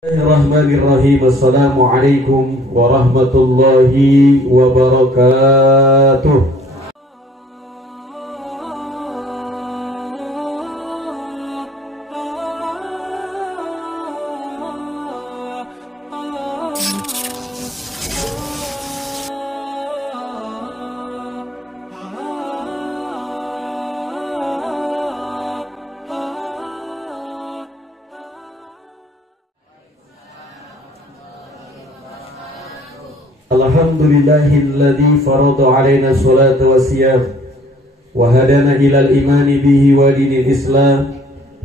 Bismillahirrahmanirrahim. Assalamualaikum warahmatullahi wabarakatuh. Alhamdulillahilladzi farada alaina salata wa siyam wa hadana ilal imani bihi wa dinil islam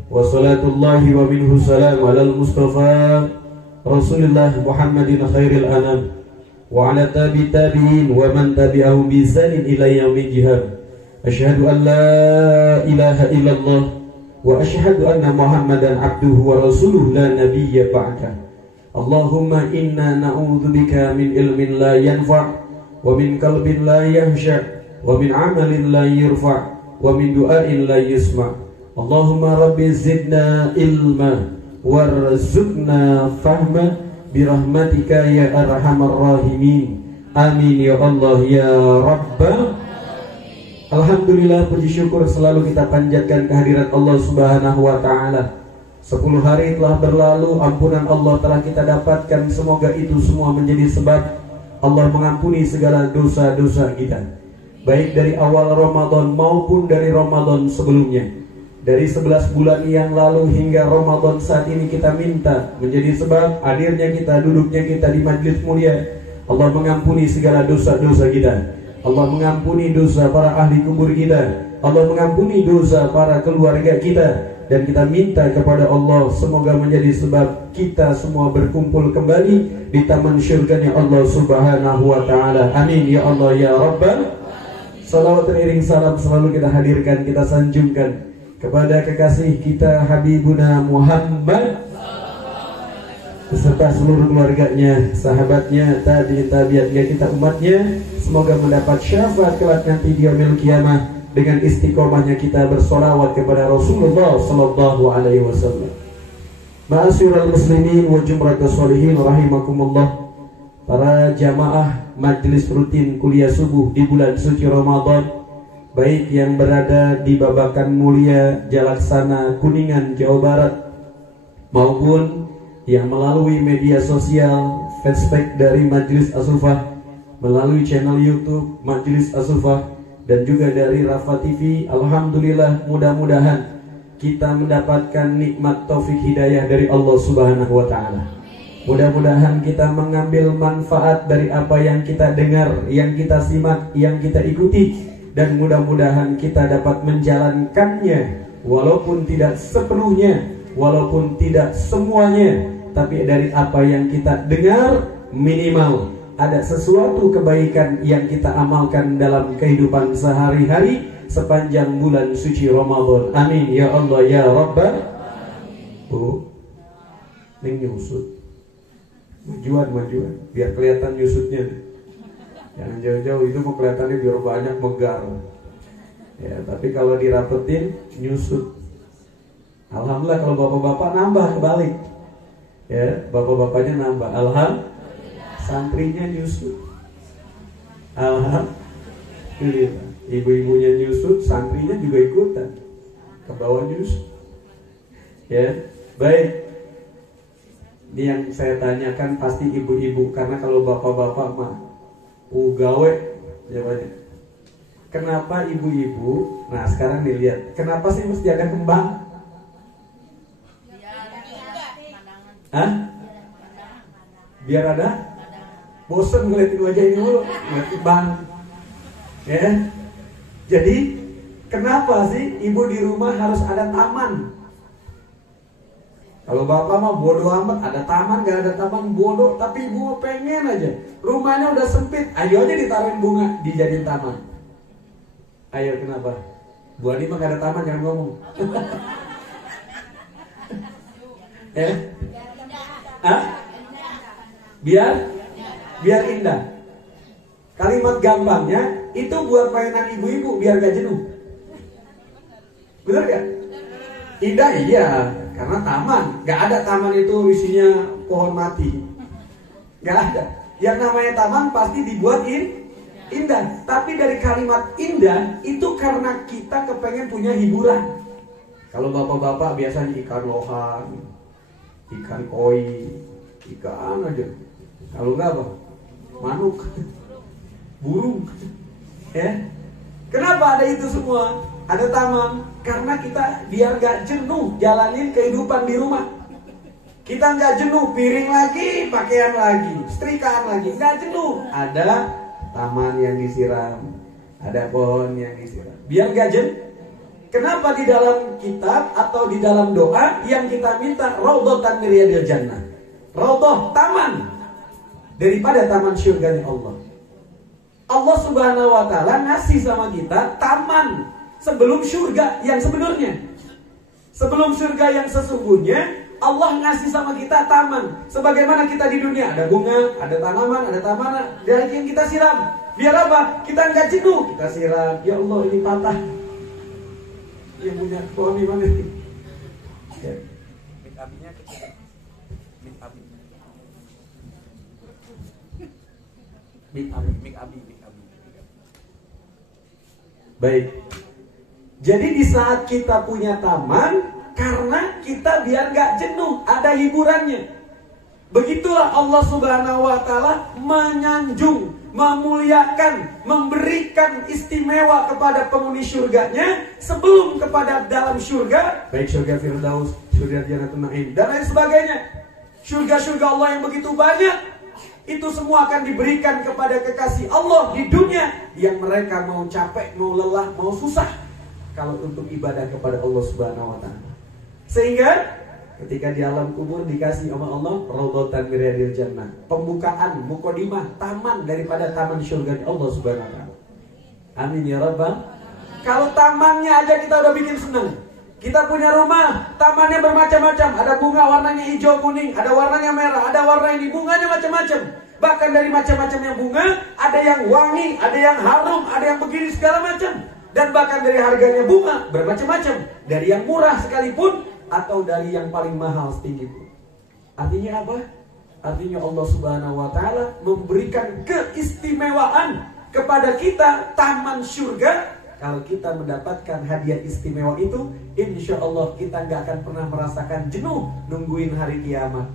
wa salatullahi wa minhu salam alal mustafa rasulillah Muhammadin khairil anam wa ala tabi'in wa man tabi'ahum bi ihsanin ila yaumil qiyamah. Asyhadu an la ilaha illallah wa asyhadu anna Muhammadan abduhu wa rasuluhu la nabiyya ba'dah. Allahumma inna na'udzubika min ilmin la yanfa' wa min qalbin la yahsha' wa min amalin la yurfa' wa min du'ain la yusma'. Allahumma rabbi zidna ilma warzuqna fahma birahmatika ya arhamar rahimin. Amin ya Allah ya Rabbal. Alhamdulillah, puji syukur selalu kita panjatkan kehadirat Allah Subhanahu wa ta'ala. 10 hari telah berlalu, ampunan Allah telah kita dapatkan. Semoga itu semua menjadi sebab Allah mengampuni segala dosa-dosa kita, baik dari awal Ramadan maupun dari Ramadan sebelumnya. Dari 11 bulan yang lalu hingga Ramadan saat ini kita minta menjadi sebab hadirnya kita, duduknya kita di majlis mulia. Allah mengampuni segala dosa-dosa kita. Allah mengampuni dosa para ahli kubur kita. Allah mengampuni dosa para keluarga kita. Dan kita minta kepada Allah semoga menjadi sebab kita semua berkumpul kembali di taman syurganya Allah Subhanahu wa ta'ala. Amin ya Allah ya Rabbal. Salawat teriring salam selalu kita hadirkan, kita sanjungkan kepada kekasih kita Habibuna Muhammad beserta seluruh keluarganya, sahabatnya, tabi'in kita umatnya. Semoga mendapat syafaat kelak nanti di yaumil qiyamah dengan istiqomahnya kita bersolawat kepada Rasulullah sallallahu alaihi wasallam. Ma'asyiral muslimin wa jumratus sholihin rahimakumullah. Para jamaah majelis rutin kuliah subuh di bulan suci Ramadan, baik yang berada di Babakan Mulia, Jalaksana, Kuningan, Jawa Barat, maupun yang melalui media sosial fanspage dari Majelis As-Sufah, melalui channel YouTube Majelis As-Sufah, dan juga dari Rafa TV. Alhamdulillah, mudah-mudahan kita mendapatkan nikmat taufik hidayah dari Allah Subhanahu wa ta'ala. Mudah-mudahan kita mengambil manfaat dari apa yang kita dengar, yang kita simak, yang kita ikuti, dan mudah-mudahan kita dapat menjalankannya walaupun tidak sepenuhnya, walaupun tidak semuanya, tapi dari apa yang kita dengar minimal ada sesuatu kebaikan yang kita amalkan dalam kehidupan sehari-hari sepanjang bulan suci Ramadan. Amin ya Allah ya Rabbal. Ning nyusut. Majuan biar kelihatan nyusutnya. Jangan jauh-jauh, itu mau kelihatannya biar banyak megar. Ya, tapi kalau dirapetin nyusut. Alhamdulillah kalau bapak-bapak nambah kebalik. Ya, bapak-bapaknya nambah. Alhamdulillah. Santrinya nyusut. Alhamdulillah. Ibu-ibunya nyusut, santrinya juga ikutan ke bawah nyusut. Ya, baik. Ini yang saya tanyakan pasti ibu-ibu, karena kalau bapak-bapak mah gawe jawabannya. Kenapa ibu-ibu? Nah, sekarang dilihat. Kenapa sih mesti ada kembang? Biar ada. Bosan ngeliatin wajah ini mulu, ngeliatin bang. Ya. Jadi kenapa sih ibu di rumah harus ada taman? Kalau bapak mah bodoh amat, ada taman gak ada taman bodoh, tapi ibu pengen aja. Rumahnya udah sempit, ayo aja ditaruhin bunga, dijadiin taman. Ayo kenapa? Bu Adi mah gak ada taman, jangan ngomong. Ya? Biar indah. Kalimat gampangnya itu buat mainan ibu-ibu biar gak jenuh. Bener gak? Indah iya, karena taman. Gak ada taman itu isinya pohon mati. Nggak ada. Yang namanya taman pasti dibuat indah. Tapi dari kalimat indah itu karena kita kepengen punya hiburan. Kalau bapak-bapak biasanya ikan lohan, ikan koi, ikan aja. Kalau nggak apa? Manuk, burung. Ya. Kenapa ada itu semua? Ada taman. Karena kita biar gak jenuh jalanin kehidupan di rumah. Kita gak jenuh, piring lagi, pakaian lagi, setrikaan lagi. Gak jenuh. Ada taman yang disiram, ada pohon yang disiram. Biar gak jenuh. Kenapa di dalam kitab atau di dalam doa yang kita minta raudhatan min riyadil jannah? Raudhah, taman daripada taman syurganya Allah. Allah Subhanahu wa taala ngasih sama kita taman sebelum surga yang sebenarnya. Sebelum surga yang sesungguhnya, Allah ngasih sama kita taman. Sebagaimana kita di dunia ada bunga, ada tanaman, ada taman, dari yang kita siram. Biar apa? Kita nggak jenuh. Kita siram. Ya Allah, ini patah. Yang punya pohon di mana? Ya. Mik abinya kecil. Mik abi. Mik abi. Baik. Jadi di saat kita punya taman, karena kita biar gak jenuh, ada hiburannya. Begitulah Allah Subhanahu wa taala menyanjung, memuliakan, memberikan istimewa kepada penghuni surganya sebelum kepada dalam surga, baik surga Firdaus, surga Jannatul Na'im dan lain sebagainya. Surga-surga Allah yang begitu banyak, itu semua akan diberikan kepada kekasih Allah di dunia yang mereka mau capek, mau lelah, mau susah kalau untuk ibadah kepada Allah Subhanahu wa taala. Sehingga ketika di alam kubur dikasih sama Allah raudhatan min riyadil jannah, pembukaan muqaddimah taman daripada taman surga Allah Subhanahu wa taala. Amin ya rabbal. Kalau tamannya aja kita udah bikin senang. Kita punya rumah, tamannya bermacam-macam. Ada bunga warnanya hijau kuning, ada warnanya merah, ada warna ini, bunganya macam-macam. Bahkan dari macam-macamnya bunga, ada yang wangi, ada yang harum, ada yang begini segala macam. Dan bahkan dari harganya bunga bermacam-macam. Dari yang murah sekalipun atau dari yang paling mahal setinggi pun. Artinya apa? Artinya Allah Subhanahu wa taala memberikan keistimewaan kepada kita taman surga. Kalau kita mendapatkan hadiah istimewa itu, insya Allah kita nggak akan pernah merasakan jenuh nungguin hari kiamat.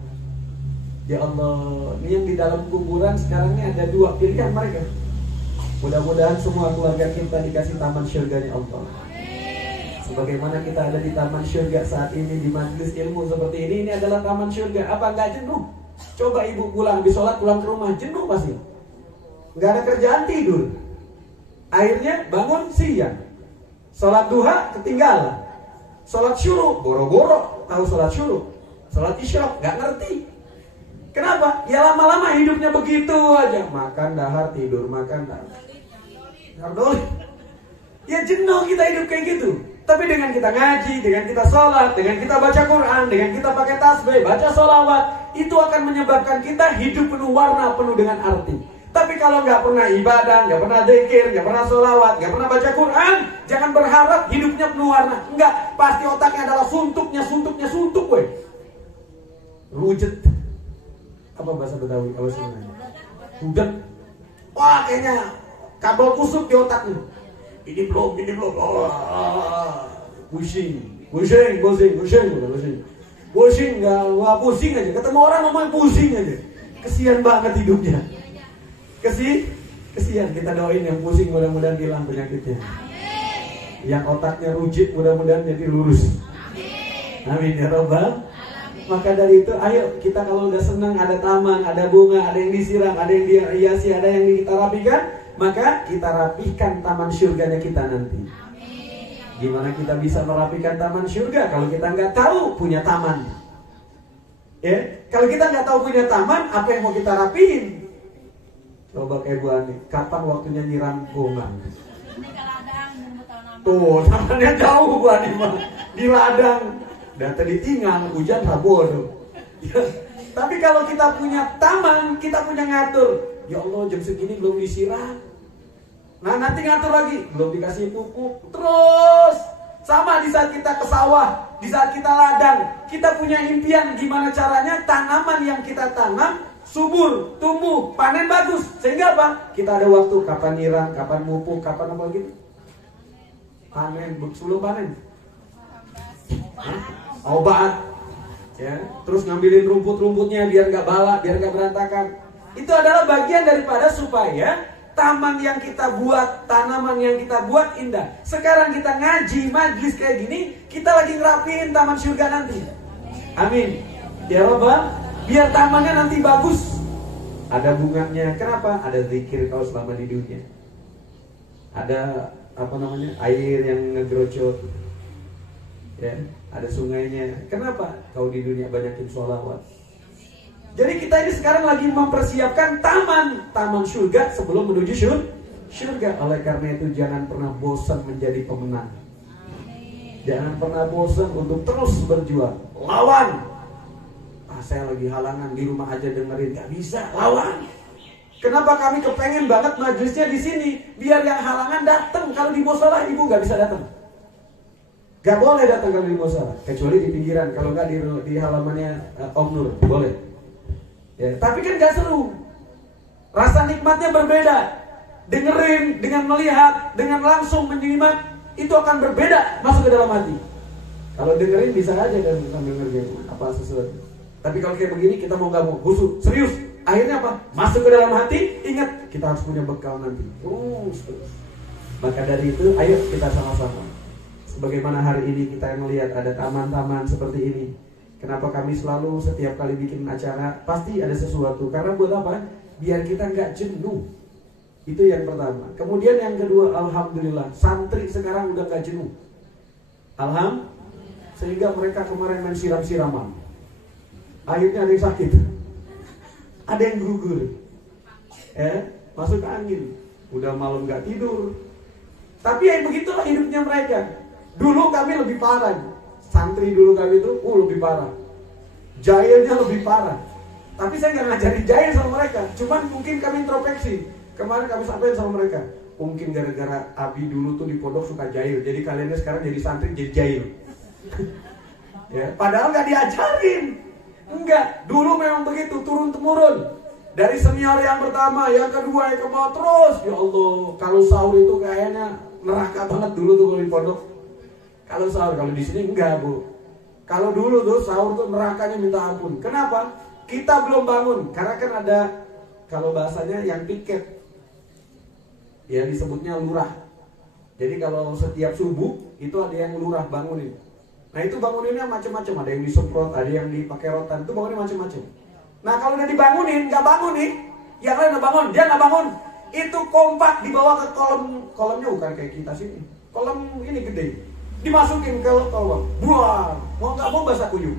Ya Allah, ini yang di dalam kuburan sekarang ini ada dua pilihan mereka. Mudah-mudahan semua keluarga kita dikasih taman surganya Allah. Sebagaimana kita ada di taman surga saat ini di majelis ilmu seperti ini adalah taman surga. Apa nggak jenuh? Coba ibu pulang, habis sholat pulang ke rumah, jenuh pasti. Nggak ada kerjaan, tidur. Akhirnya bangun siang, sholat duha ketinggalan, sholat syuruk boro-boro, tahu sholat syuruk, sholat isyraq nggak ngerti. Kenapa? Ya lama-lama hidupnya begitu aja, makan dahar tidur, makan dahar. Ya jenuh kita hidup kayak gitu. Tapi dengan kita ngaji, dengan kita sholat, dengan kita baca Quran, dengan kita pakai tasbih, baca sholawat, itu akan menyebabkan kita hidup penuh warna, penuh dengan arti. Tapi kalau nggak pernah ibadah, nggak pernah zikir, nggak pernah sholawat, nggak pernah baca Quran, jangan berharap hidupnya penuh warna. Enggak, pasti otaknya adalah suntuk, weh. Rujet. Apa bahasa Betawi? Apa sebenarnya? Rujet. Wah, kayaknya kabel kusut di otaknya. Ini belum. Pusing, nggak pusing aja. Ketemu orang ngomong pusing aja. Kesian banget hidupnya. Kesian, kita doain yang pusing mudah-mudahan hilang penyakitnya. Yang otaknya rujit mudah-mudahan jadi lurus. Amin ya rabbal. Maka dari itu ayo kita kalau udah senang ada taman, ada bunga, ada yang disiram, ada yang dihiasi, ada yang kita rapikan, maka kita rapihkan taman surganya kita nanti. Gimana kita bisa merapikan taman surga kalau kita nggak tahu punya taman? Ya, kalau kita nggak tahu punya taman, apa yang mau kita rapihin? Coba kayak Bu Ani, kapan waktunya nyiram bunga? Tuh, tamannya jauh Bu Ani mah, di ladang. Dan tadi tinggal hujan rabodo. Ya. Tapi kalau kita punya taman, kita punya ngatur. Ya Allah, jam segini belum disiram. Nah nanti ngatur lagi, belum dikasih pupuk. Terus Sama di saat kita ke sawah, di saat kita ladang, kita punya impian gimana caranya tanaman yang kita tanam subur, tumbuh, panen bagus. Sehingga apa? Kita ada waktu kapan nyiram, kapan pupuk, kapan apa gitu. Panen, sebelum panen. Obat. Ya, terus ngambilin rumput-rumputnya biar nggak balak, biar nggak berantakan. Itu adalah bagian daripada supaya taman yang kita buat, tanaman yang kita buat indah. Sekarang kita ngaji, majlis kayak gini, kita lagi ngerapiin taman surga nanti. Amin. Ya Rabbal, biar tamannya nanti bagus. Ada bunganya. Kenapa? Ada zikir kau selama di dunia. Ada air yang ngegerocot. Ya, ada sungainya. Kenapa? Kau di dunia banyakin sholawat. Jadi kita ini sekarang lagi mempersiapkan taman surga sebelum menuju surga. Oleh karena itu jangan pernah bosan menjadi pemenang. Jangan pernah bosan untuk terus berjuang. Lawan. Saya lagi halangan di rumah aja dengerin, gak bisa, lawan. Kenapa kami kepengen banget majlisnya di sini? Biar yang halangan datang. Kalau di musola ibu gak bisa datang. Gak boleh datang kalau di musola, kecuali di pinggiran. Kalau gak di halamannya Om Nur, boleh. Ya, tapi kan gak seru. Rasa nikmatnya berbeda. Dengerin, dengan melihat, dengan langsung menyimak, itu akan berbeda masuk ke dalam hati. Kalau dengerin bisa aja dan sambil ngerjain apa sesuatu. Tapi kalau kayak begini kita mau gak mau khusus, serius. Akhirnya apa? Masuk ke dalam hati. Ingat, kita harus punya bekal nanti. Terus. Maka dari itu, ayo kita sama-sama. Sebagaimana hari ini kita melihat ada taman-taman seperti ini. Kenapa kami selalu setiap kali bikin acara pasti ada sesuatu. Karena buat apa? Biar kita gak jenuh. Itu yang pertama. Kemudian yang kedua, alhamdulillah, santri sekarang udah gak jenuh. Alhamdulillah. Sehingga mereka kemarin main siram-siraman. Akhirnya ada yang sakit, ada yang gugur, masuk angin, udah malam gak tidur. Tapi yang begitulah hidupnya mereka. Dulu kami lebih parah, santri dulu kami itu lebih parah, jahilnya lebih parah. Tapi saya gak ngajarin jahil sama mereka, cuman mungkin kami introspeksi. Kemarin kami sampaikan sama mereka, mungkin gara-gara Abi dulu tuh di pondok suka jahil, jadi kalian sekarang jadi santri jadi jahil. Ya, padahal gak diajarin. Enggak, dulu memang begitu, turun-temurun. Dari senior yang pertama, yang kedua, yang kebawah terus. Ya Allah, kalau sahur itu kayaknya neraka banget dulu tuh kalau di pondok. Kalau sahur, kalau di sini enggak, Bu. Kalau dulu tuh sahur tuh nerakanya minta ampun. Kenapa? Kita belum bangun. Karena kan ada, kalau bahasanya yang piket. Ya disebutnya lurah. Jadi kalau setiap subuh, itu ada yang lurah bangunin. Nah itu banguninnya macam-macam, ada yang disemprot, ada yang dipakai rotan, itu bangunin macam-macam. Nah kalau udah dibangunin, nggak bangun nih, yang lain nggak bangun, dia nggak bangun, itu kompak dibawa ke kolamnya bukan kayak kita sini, kolam ini gede, dimasukin ke kolam, buang, mau nggak mau basah kuyup.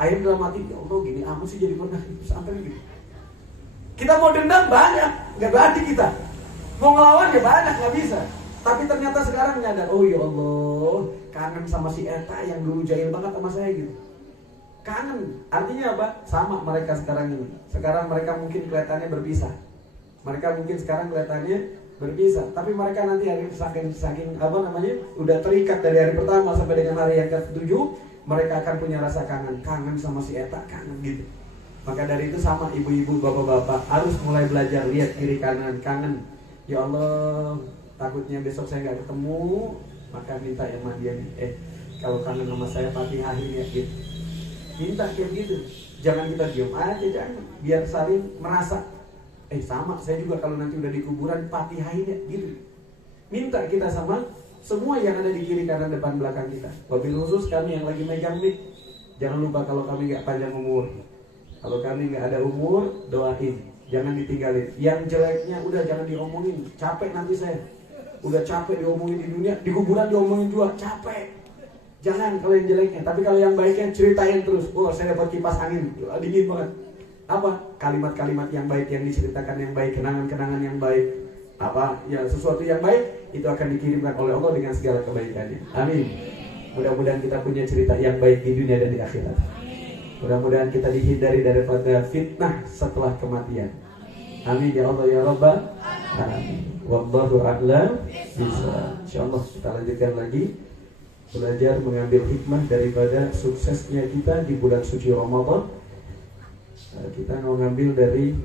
Air dalam hati, ya Allah gini, aku sih jadi pernah sampai gitu. Kita mau dendam banyak, nggak berarti kita, mau ngelawan ya banyak nggak bisa. Tapi ternyata sekarang menyadar, oh ya Allah, kangen sama si Eta yang dulu jahil banget sama saya gitu. Kangen, artinya apa? Sama mereka sekarang ini. Sekarang mereka mungkin kelihatannya berpisah. Mereka mungkin sekarang kelihatannya berpisah. Tapi mereka nanti hari saking udah terikat dari hari pertama sampai dengan hari yang ke-7, mereka akan punya rasa kangen. Kangen sama si Eta, kangen gitu. Maka dari itu sama ibu-ibu, bapak-bapak harus mulai belajar lihat kiri kanan, kangen. Ya Allah, takutnya besok saya nggak ketemu, maka minta yang mandian. Kalau kangen sama saya Fatihahin ya gitu. Minta kayak gitu. Jangan kita diam aja, jangan. Biar saling merasa sama, saya juga kalau nanti udah di kuburan Fatihahin ya gitu. Minta kita sama semua yang ada di kiri kanan depan belakang kita. Wabil khusus kami yang lagi megang mic, jangan lupa kalau kami nggak panjang umur. Kalau kami nggak ada umur, doain, jangan ditinggalin. Yang jeleknya udah jangan diomongin, capek nanti saya. Udah capek diomongin di dunia, di kuburan diomongin juga, capek. Jangan kalau yang jeleknya, tapi kalau yang baiknya ceritain terus. Oh, saya dapat kipas angin, dingin banget. Apa? Kalimat-kalimat yang baik yang diceritakan yang baik, kenangan-kenangan yang baik. Apa? Ya sesuatu yang baik itu akan dikirimkan oleh Allah dengan segala kebaikannya. Amin. Mudah-mudahan kita punya cerita yang baik di dunia dan di akhirat. Mudah-mudahan kita dihindari daripada fitnah setelah kematian. Amin ya Allah ya Rabbal alamin. Wallahu a'lam bishawab. Insyaallah kita lanjutkan lagi belajar mengambil hikmah daripada suksesnya kita di bulan suci Ramadan. Kita mau ngambil dari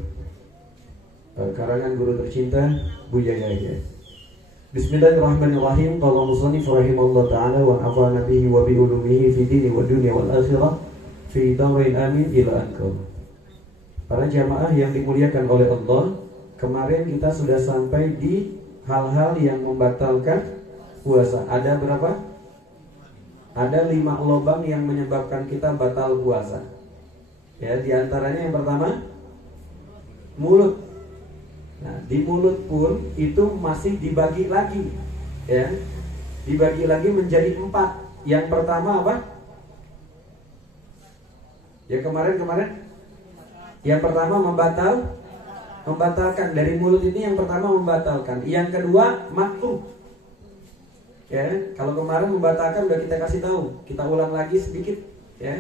karangan guru tercinta Buya Yahya. Bismillahirrahmanirrahim. Qala musannif rahimahullah ta'ala wa nafa'ana bihi wa bi ulumihi fi dini wa dunya wal akhirah fi darain amin ila anqal. Para jamaah yang dimuliakan oleh Allah, kemarin kita sudah sampai di hal-hal yang membatalkan puasa. Ada berapa? Ada 5 lubang yang menyebabkan kita batal puasa. Ya, di antaranya yang pertama mulut. Nah, di mulut pun itu masih dibagi lagi, ya. Dibagi lagi menjadi 4. Yang pertama apa? Ya kemarin. Yang pertama membatalkan dari mulut ini, yang pertama membatalkan. Yang kedua makruh. Ya, kalau kemarin membatalkan udah kita kasih tahu, kita ulang lagi sedikit, ya.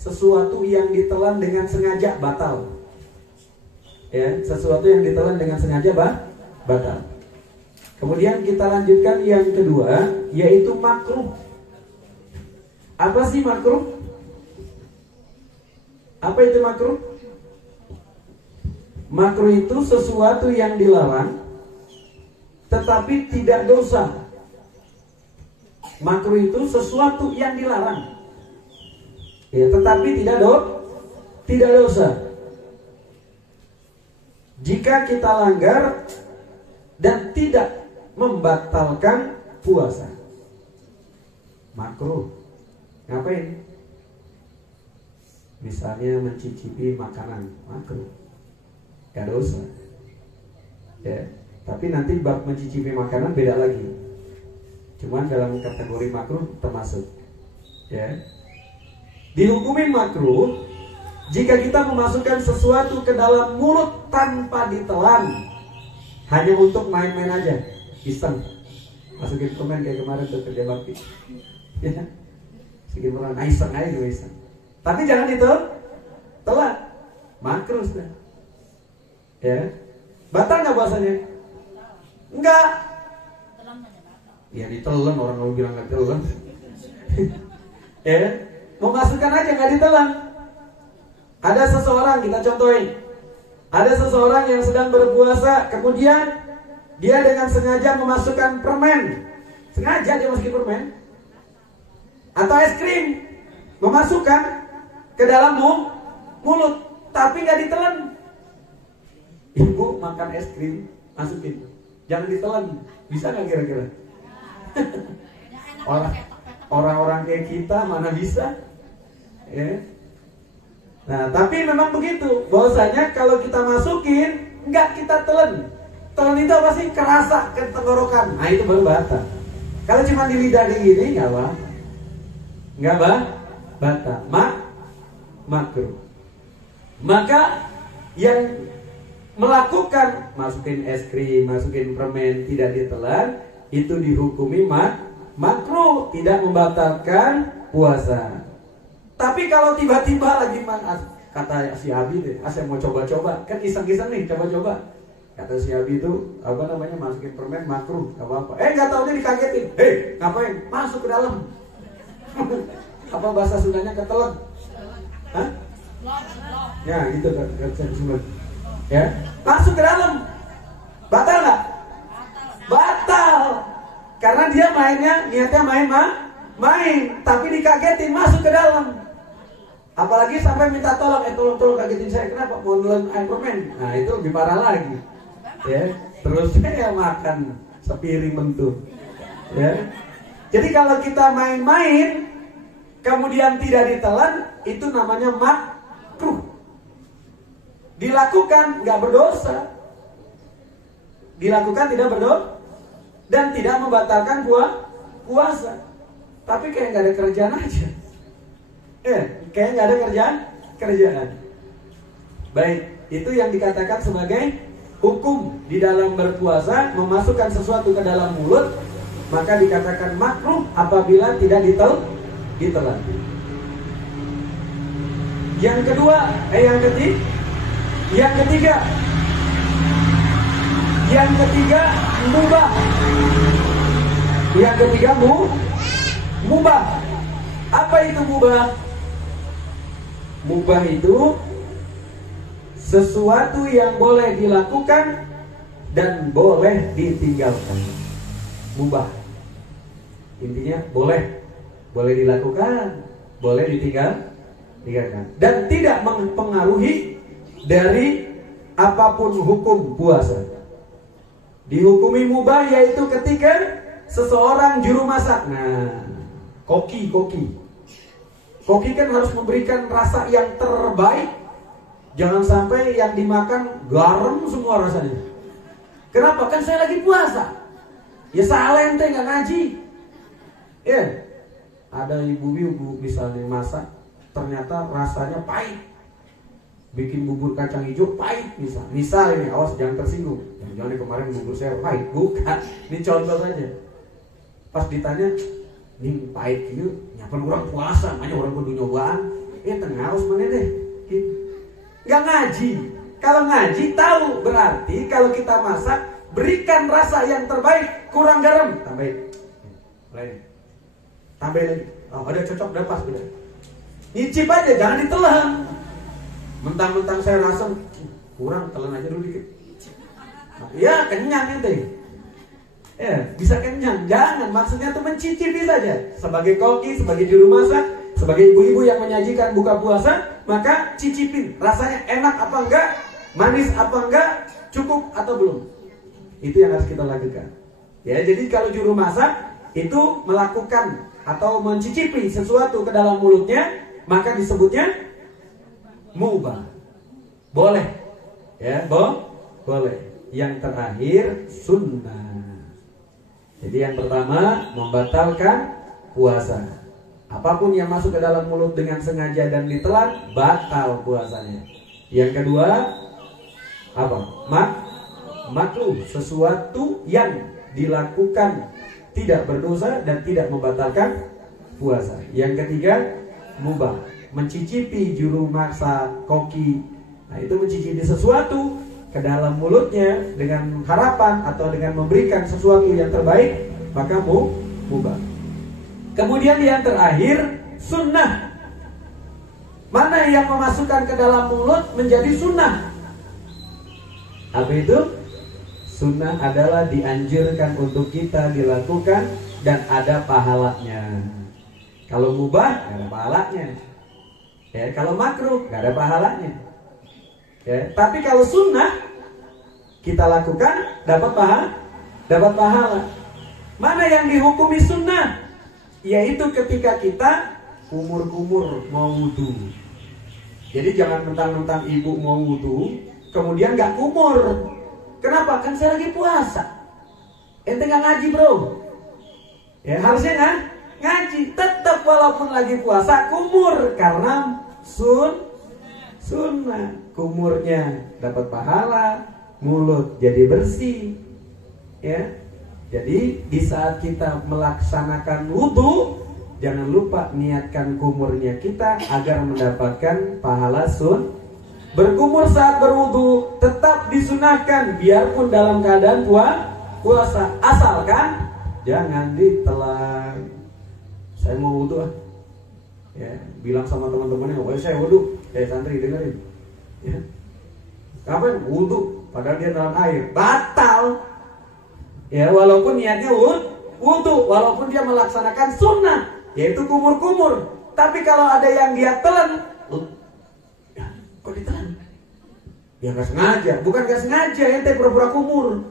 Sesuatu yang ditelan dengan sengaja batal. Ya, sesuatu yang ditelan dengan sengaja batal. Kemudian kita lanjutkan yang kedua, yaitu makruh. Apa sih makruh? Apa itu makruh? Makruh itu sesuatu yang dilarang tetapi tidak dosa. Makruh itu sesuatu yang dilarang, ya, tetapi tidak dosa. Jika kita langgar dan tidak membatalkan puasa, makruh. Ngapain? Misalnya mencicipi makanan, makruh, gak dosa, ya. Tapi nanti bab mencicipi makanan beda lagi. Cuman dalam kategori makruh termasuk, ya. Dihukumi makruh jika kita memasukkan sesuatu ke dalam mulut tanpa ditelan, hanya untuk main-main aja, iseng. Masukin permen kayak kemarin tuh kerja bakti, ya. Sedikit permen, iseng aja gue iseng. Tapi jangan ditelan, makruh sudah. Ya, batal nggak puasanya? Enggak. Ya ditelan, orang mau bilang nggak ditelan. Ya, mau masukkan aja nggak ditelan. Ada seseorang, kita contohin, ada seseorang yang sedang berpuasa, kemudian dia dengan sengaja memasukkan permen, sengaja dia masukin permen atau es krim, memasukkan ke dalam mulut, tapi nggak ditelan. Ibu makan es krim, masukin, jangan ditelan, bisa nggak kira-kira? Orang-orang kayak kita mana bisa, ya. Nah, tapi memang begitu, bahwasanya kalau kita masukin nggak kita telan itu apa sih? Kerasa ke tenggorokan. Nah itu baru batal. Kalau cuma di lidah gini nggak batal. Makruh. Maka yang melakukan masukin es krim, masukin permen tidak ditelan, itu dihukumi makruh, tidak membatalkan puasa. Tapi kalau tiba-tiba lagi kata si Abi deh, saya mau coba-coba, kan iseng-iseng nih, coba-coba. Kata si Abi itu masukin permen makruh, gak apa-apa. Nggak tahu dia dikagetin. Ngapain? Masuk ke dalam. Apa bahasa Sundanya ketelan? Hah? Ya gitu kan, ya. Masuk ke dalam. Batal nggak? Batal. Karena dia niatnya main, tapi dikagetin masuk ke dalam. Apalagi sampai minta tolong, tolong kagetin saya, kenapa? Mau nelen air permen. Nah itu lebih parah lagi, ya. Terus saya makan sepiring mentuh, ya. Jadi kalau kita main-main kemudian tidak ditelan, itu namanya makruh. Dilakukan nggak berdosa, dilakukan tidak berdosa dan tidak membatalkan puasa. Tapi kayak nggak ada kerjaan aja. Kayak nggak ada kerjaan. Baik, itu yang dikatakan sebagai hukum di dalam berpuasa, memasukkan sesuatu ke dalam mulut, maka dikatakan makruh apabila tidak ditelan. Yang ketiga mubah. mubah. Apa itu mubah? Mubah itu sesuatu yang boleh dilakukan dan boleh ditinggalkan. Mubah. Intinya boleh dilakukan, boleh ditinggalkan, dan tidak mempengaruhi dari apapun hukum puasa. Dihukumi mubah yaitu ketika seseorang juru masak. Nah, koki kan harus memberikan rasa yang terbaik. Jangan sampai yang dimakan garam semua rasanya. Kenapa? Kan saya lagi puasa. Ya salah ente nggak ngaji. Ya, ada ibu-ibu misalnya masak, ternyata rasanya pahit. Bikin bubur kacang hijau pahit misal ini, awas jangan tersinggung. Jangan kemarin bubur saya pahit, bukan. Ini contoh saja. Pas ditanya, ini pahit gitu, nyapan orang puasa, makanya orang kudu nyobaan. Tengah harus mana deh? Gitu. Gak ngaji. Kalau ngaji tahu berarti kalau kita masak berikan rasa yang terbaik, kurang garam, tambahin. Tambahin lagi. Oh, ada cocok, udah pas udah. Nyicip aja, jangan ditelan. Mentang-mentang saya rasa kurang, telan aja dulu dikit. Ya kenyang ente. Ya bisa kenyang. Jangan, maksudnya tuh mencicipi saja. Sebagai koki, sebagai juru masak, sebagai ibu-ibu yang menyajikan buka puasa, maka cicipin rasanya enak apa enggak, manis apa enggak, cukup atau belum. Itu yang harus kita lakukan. Ya, jadi kalau juru masak itu melakukan atau mencicipi sesuatu ke dalam mulutnya, maka disebutnya mubah. Boleh. Ya, boleh. Yang terakhir sunnah. Jadi yang pertama membatalkan puasa. Apapun yang masuk ke dalam mulut dengan sengaja dan ditelan, batal puasanya. Yang kedua apa? Makruh, sesuatu yang dilakukan tidak berdosa dan tidak membatalkan puasa. Yang ketiga mubah, mencicipi juru masak, koki. Nah, itu mencicipi sesuatu ke dalam mulutnya dengan harapan atau dengan memberikan sesuatu yang terbaik, maka mubah. Kemudian yang terakhir sunnah. Mana yang memasukkan ke dalam mulut menjadi sunnah? Apa itu? Sunnah adalah dianjurkan untuk kita dilakukan dan ada pahalanya. Kalau mubah gak ada pahalanya. Ya, kalau makruh gak ada pahalanya. Ya, tapi kalau sunnah kita lakukan dapat pahala. Mana yang dihukumi sunnah? Yaitu ketika kita kumur-kumur mau wudu. Jadi jangan mentang-mentang ibu mau wudu kemudian gak kumur. Kenapa? Kan saya lagi puasa. Ente gak ngaji bro. Ya harusnya kan ngaji. Tetap walaupun lagi puasa kumur. Karena sunnah. Kumurnya dapat pahala, mulut jadi bersih. Ya. Jadi di saat kita melaksanakan wudu, jangan lupa niatkan kumurnya kita agar mendapatkan pahala Berkumur saat berwudu tetap disunahkan biarpun dalam keadaan puasa, asalkan jangan ditelan. Saya mau wudu ya, bilang sama teman-temannya, "Oh, saya wudu." Santri dengerin. Ya. Kapan wudu? Padahal dia dalam air, batal. Ya, walaupun niatnya wudu, walaupun dia melaksanakan sunnah, yaitu kumur-kumur. Tapi kalau ada yang dia telan, kok ditelan? Ya gak sengaja, bukan gak sengaja, ente pura-pura kumur.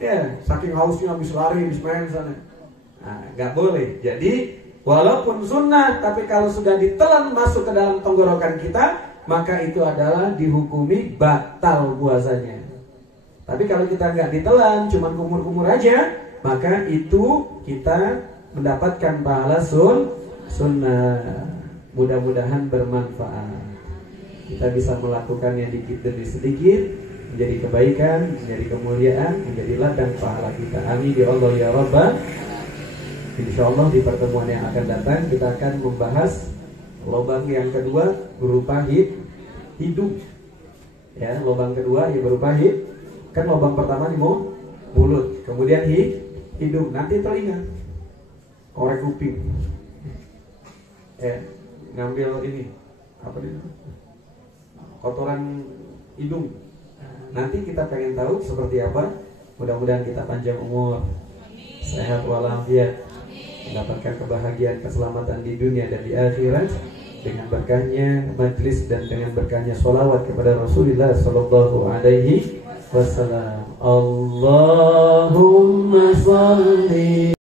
Ya, saking hausnya habis lari, habis main sana. Nah, gak boleh. Jadi, walaupun sunnah, tapi kalau sudah ditelan masuk ke dalam tenggorokan kita, maka itu adalah dihukumi batal puasanya. Tapi kalau kita gak ditelan, cuma kumur-kumur aja, maka itu kita mendapatkan pahala sunnah. Mudah-mudahan bermanfaat. Kita bisa melakukannya dikit demi sedikit, menjadi kebaikan, menjadi kemuliaan, menjadi ladang pahala kita. Amin ya Allah ya Rabbal. Insyaallah di pertemuan yang akan datang kita akan membahas lubang yang kedua berupa hidung. Ya, lubang kedua yang berupa kan lubang pertama di mulut, kemudian hidung, nanti telinga. korek kuping, ngambil ini apa itu, kotoran hidung. Nanti kita pengen tahu seperti apa. Mudah-mudahan kita panjang umur, sehat walafiat, mendapatkan kebahagiaan, keselamatan di dunia dan di akhirat dengan berkahnya majlis dan dengan berkahnya sholawat kepada Rasulullah Sallallahu Alaihi Wasallam. Allahumma shalli